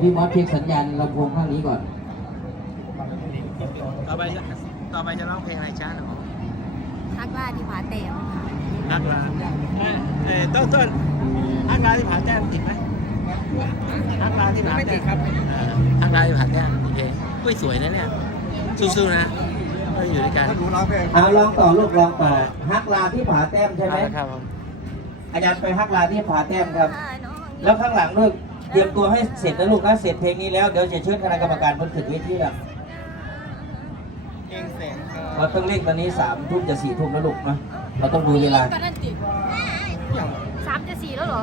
พี่มอสเช็คสัญญาณลำโพงข้างนี้ก่อน ต่อไปจะต่อไปจะร้องเพลงอะไรช้าหนูทักล่าที่ผาแต้มค่ะนักลาเออต้นต้นนักลาที่ผาแต้มติดไหมนักลาที่ผาแต้มครับนักลาที่ผาแต้มโอเคอุ้ยสวยนะเนี่ยสู้ๆนะเราอยู่ด้วยกันเอาลองต่อลูกลองต่อฮักลาที่ผาแต้มใช่ไหมเอาละครับผมอาจารย์ไปฮักลาที่ผาแต้มครับอ่าน้อง แล้วข้างหลังลูก เตรียมตัวให้เสร็จนะลูกนะเสร็จเพลงนี้แล้วเดี๋ยวจะเชิญคณะกรรมการบนถึงเวทีแล้วเองแสงครับเราต้องเล่นตอนนี้สามทุ่มจะสี่ทุ่มแล้วลูกนะเราต้องดูเวลาก็นั่นติสามจะสี่แล้วเหรอ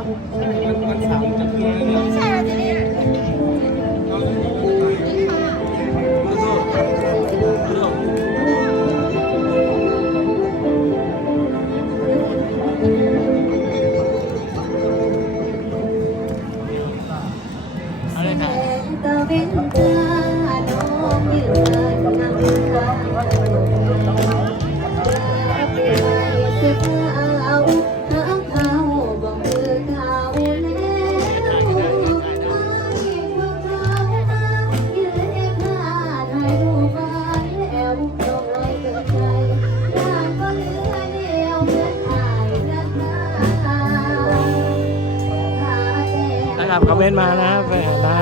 วันเสาร์จะมีไม่ใช่เราจะนี่สู้ๆ นะครับคอมเมนต์มานะไปหานะ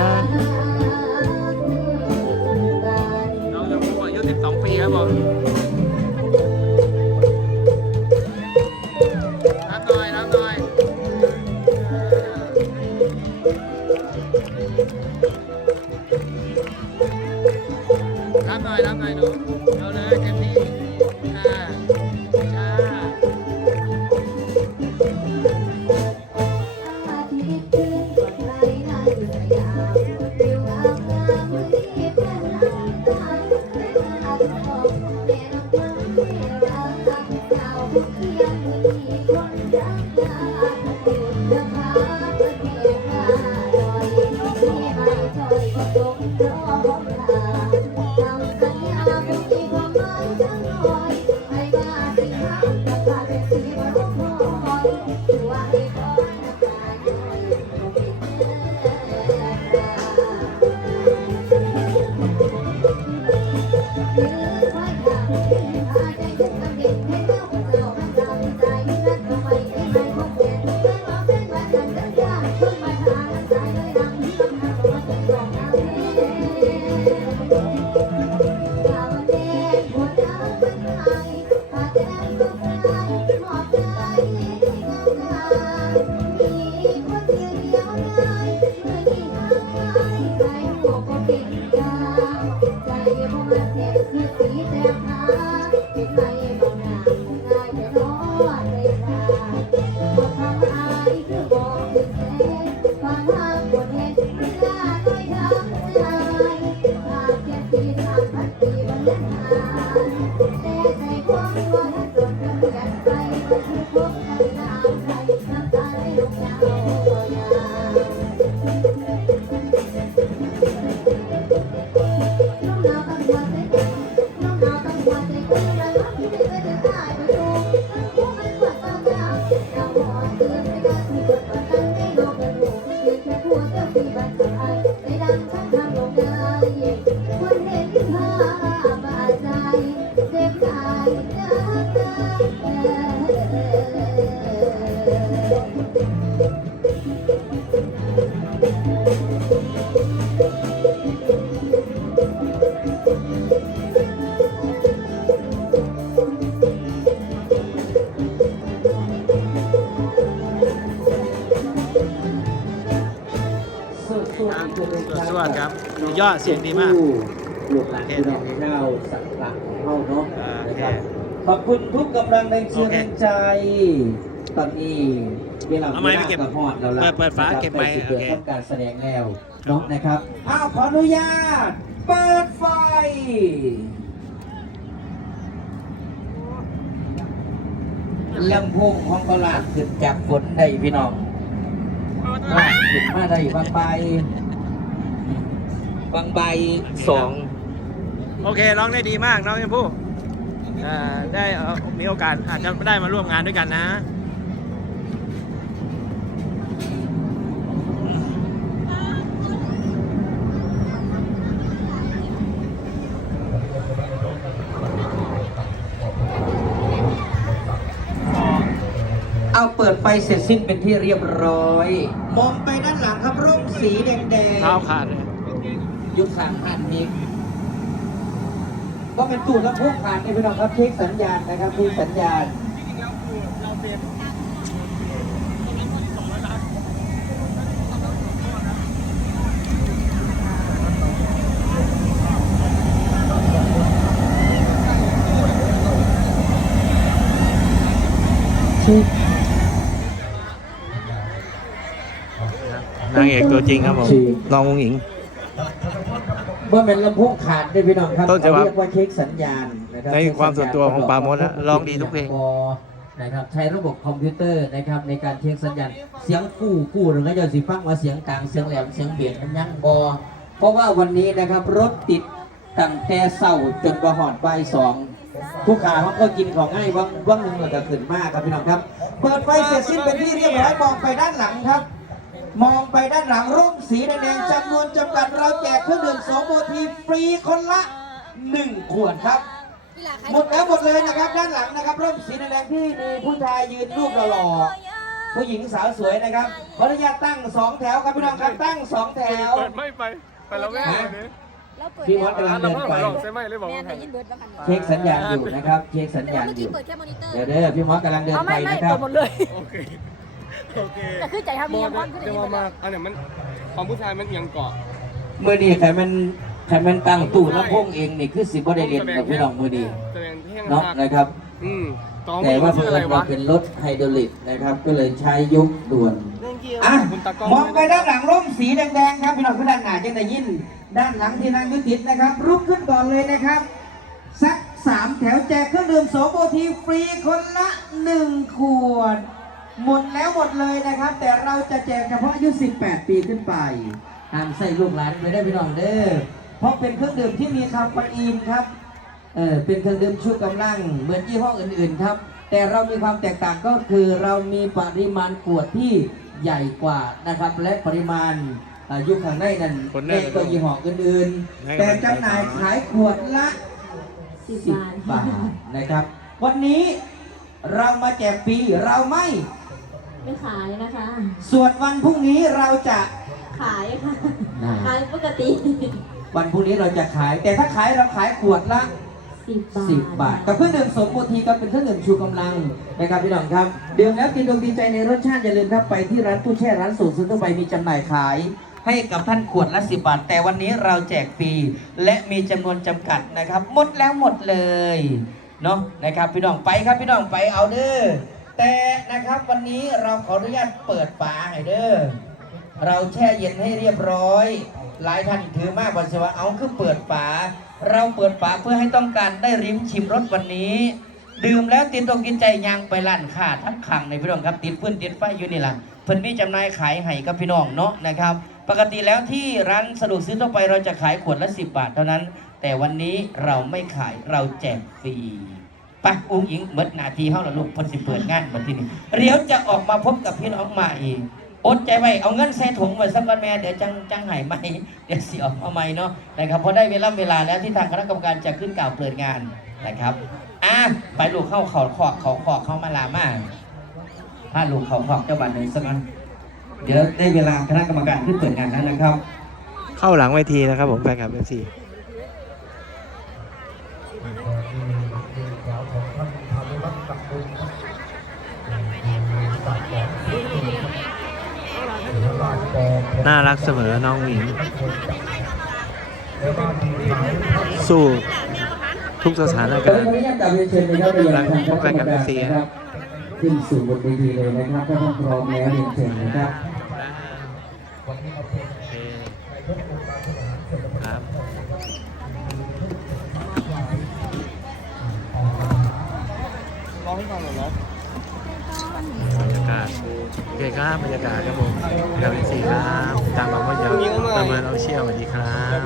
น้องชมพู่อายุ12 ปีครับผม ยอดเสียงดีมากลูกหลานพี่น้องเจ้าสักหลักของเขาเนาะอ่าโอเคนะครับขอบคุณทุกกำลังแรงเชียร์โอเคแรงใจ ตอนนี้เวลาเอาไม้ไปเก็บวลาฮอดเราละเปิดเปิดฝาเก็บไมค์นะครับโอเคเปิดการแสดงแล้วเนาะนะครับอ้าวขออนุญาต เปิดไฟลำโพงของตลาดขึ้นจากฝนได้พี่น้องลากขึ้นมาได้บางใบ บางใบสองโอเคร้องได้ดีมากน้องชมพู่ได้มีโอกาสอาจจะได้มาร่วมงานด้วยกันนะ เอาเปิดไฟเสร็จสิ้นเป็นที่เรียบร้อย มองไปด้านหลังครับร่มสีแดงๆ เท้าขาดเลย ยุคสามพันนี้ก็เป็นตูดและพวกขาดในพี่น้องครับเช็คสัญญาณนะครับเช็คสัญญาณนางเอกตัวจริงครับผมน้องวงหญิง ว่าเป็นลำโพงขาดด้วยพี่น้องครับต้นฉบับเขาเรียกว่าเช็คสัญญาณนะครับในความส่วนตัวของปราโมทนะร้องดีทุกเพลงนะครับใช้ระบบคอมพิวเตอร์นะครับในการเช็คสัญญาณเสียงกู้กู้หรือก็จะสิฟังว่าเสียงกลางเสียงแหลมเสียงเบียดมันยังบอเพราะว่าวันนี้นะครับรถติดตั้งแต่เศร้าจนกว่าหอดบ่ายสองผู้ขาเขาก็กินของง่ายว่างว่างหนึงแล้วก็ขึ้นมากครับพี่น้องครับ เปิดไฟเสร็จสิ้นเป็นที่เรียบร้อยมองไปด้านหลังครับ มองไปด้านหลังร่มสีแดงๆจำนวนจำกัดเราแจกเครื่องดื่มสองโมทีฟรีคนละหนึ่งขวดครับ หมดแล้วหมดเลยนะครับ ด้านหลังนะครับร่มสีแดงๆที่มีผู้ชายยืนรูปหล่อๆผู้หญิงสาวสวยนะครับขออนุญาตตั้งสองแถวครับพี่น้องครับตั้งสองแถวเปิดไม่ไปไปแล้วแม่เลยดิแล้วเปิดพี่มดกำลังเดินไปลองใช่ไหมเลยบอกแม่ว่าแต่ยินเบิร์ดบ้างกันเช็คสัญญาณอยู่นะครับเช็คสัญญาณเมื่ออกี้ยู่เปิดแค่มอนิเตอร์เดี๋ยวเด้อพี่มอสกำลังเดินเอาไปไม่ไม่นะคเปิรับดหมดเลย โอเคโอเคแต่คือใจทำบมีอยังพร้อมลขึ้นจะได้ยิมานมาอันเนี้ยมันของผู้ชายมันเอียงเกาะมือดีใครมันใครมันตั้งตู้ลำโพงเองนี่คือสิบ่ได้เรียนกับพี่น้องมือดีแสดงเพ่งเนาะมากนะครับ อืมต่อแต่ว่าชื่เพื่อออะไรนว่าวะเป็นรถไฮดรอลิกนะครับ ก็เลยใช้ยกด่วนอะคุณตากล้องมองไปด้านหลังร่มสีแดงๆครับพี่น้องคือด้านหน้าจะได้ยิน ด้านหลังที่นั่งอยุติดนะครับลุกขึ้นก่อนเลยนะครับสักสามแถวแจกเครื่องดื่มโสโบทีฟรีคนละหนึ่งขวด หมดแล้วหมดเลยนะครับ แต่เราจะแจกเฉพาะอายุ 18 ปีขึ้นไปห้ามใส่ลูกหลานไปได้พี่น้องเด้อเพราะเป็นเครื่องดื่มที่มีคาเฟอีนครับเออเป็นเครื่องดื่มชูกำลังเหมือนยี่ห้ออื่นๆครับ แต่เรามีความแตกต่างก็คือเรามีปริมาณขวดที่ใหญ่กว่านะครับ และปริมาณอายุข้างในนั้นคนแน่เล็กกว่ายี่ห้ออื่นให้ๆกำลัแต่งใจจำหน่ายเขาขายขวดละสิบ10บาทบาทนะครับ วันนี้เรามาแจกฟรีเราไม่ ไม่ขายนะคะ ส่วนวันพรุ่งนี้เราจะขายค่ะน่าขายปกติวันพรุ่งนี้เราจะขาย แต่ถ้าขายเราขายขวดละ สิบบาทสิบบาท กับเครื่องดื่มสมโมทีก็เป็นเครื่องดื่มชูกำลังนะครับพี่น้องครับดื่มแล้วกินดวงดีใจในรสชาติอย่าลืมครับไปที่ร้านตู้แช่ร้านสูตรซึ่งทั่วไปมีจำหน่ายขาย ให้กับท่านขวดละสิบาท แต่วันนี้เราแจกฟรีและมีจำนวนจำกัดนะครับ หมดแล้วหมดเลยเนาะนะครับพี่น้องไปครับพี่น้องไปเอาเด้อ แต่นะครับวันนี้เราขออนุญาตเปิดฝาให้เด้อเราแช่เย็นให้เรียบร้อย หลายท่านถือมากกว่าสิว่าเอาคือเปิดฝา เราเปิดฝาเพื่อให้ต้องการได้ริมชิมรสวันนี้ ดื่มแล้วติดตรงกินใจยางไปร้านค้าทั้งขังในพี่น้องครับติดพื้นติดไฟอยู่นี่ล่ะเพิ่นมีจำหน่ายขายให้กับพี่น้องเนาะนะครับ ปกติแล้วที่ร้านสะดวกซื้อทั่วไปเราจะขายขวดละ 10 บาทเท่านั้น แต่วันนี้เราไม่ขายเราแจกฟรี ไปอุ้งอิงเมดหนาทีเฮาละลูกเพิ่นสิเปิดงานบัดทีนี้เดี๋ยวจะออกมาพบกับพี่น้องใหม่อดใจไว้เอาเงินใส่ถุงไว้สักวันแม่เดี๋ยวจังจังหายใหม่เดี๋ยวสิออกมาใหม่เนาะนะครับพอได้เวลาเวลาแล้วที่ทางคณะกรรมการจะขึ้นกล่าวเปิดงานนะครับอะไปลูกเข้าขอขอกขอขอกเข้ามาลามาพาลูกเขาขอกเจ้าบัตรหนึ่งสักวันเดี๋ยวได้เวลาคณะกรรมการขึ้นเปิดงานแล้วนะครับ เข้าหลังเวทีนะครับผมแฟนคลับเอฟซี น่ารักเสมอน้องหญิง สู้ทุกสถานขอการณ์อนุญาตกลับเรียนเชิญนะครับไปยังทางคณะกรรมการนะครับขึ้นสู่บนเวทีเลยนะครับถ้าท่านพร้อมแล้วเรียนเชิญนะครับโอเคครับร้องให้ฟังหน่อยเนาะบรรยากาศ โอเคครับบรรยากาศครับผมกับเอฟซีครับ ตามมาว่าเยอะประเมินเอาเชี่ยวสวัสดีครับ